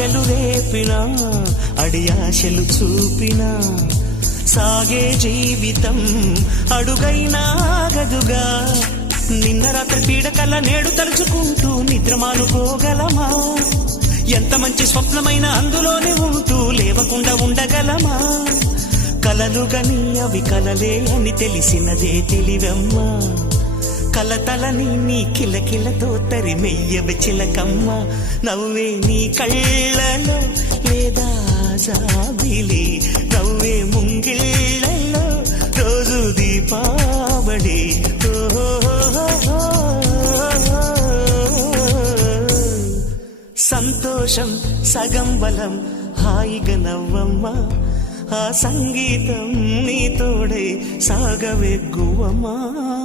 ఆశలు రేపినా అడియాశలు చూపినా సాగే జీవితం అడుగైనా గదుగా. నిన్న రాత్రి పీడకల నేడు తలుచుకుంటూ నిద్రమానుకోగలమా? ఎంత మంచి స్వప్నమైన అందులోనే ఉంటూ లేవకుండా ఉండగలమా? కలలుగని అవి కలలే అని తెలిసినదే తెలివమ్మా. కలతలని నీ కిలకిలతో తరిమెయ్యవి చిలకమ్మ. నవ్వే నీ కళ్ళలో లేదా జాబిలి, నవ్వే ముంగిళ్ళలో రోజు దీపావళి. సంతోషం సగం బలం, హాయిగా నవ్వమ్మా. ఆ సంగీతం నీ తోడే సాగవెగ్గువమ్మా.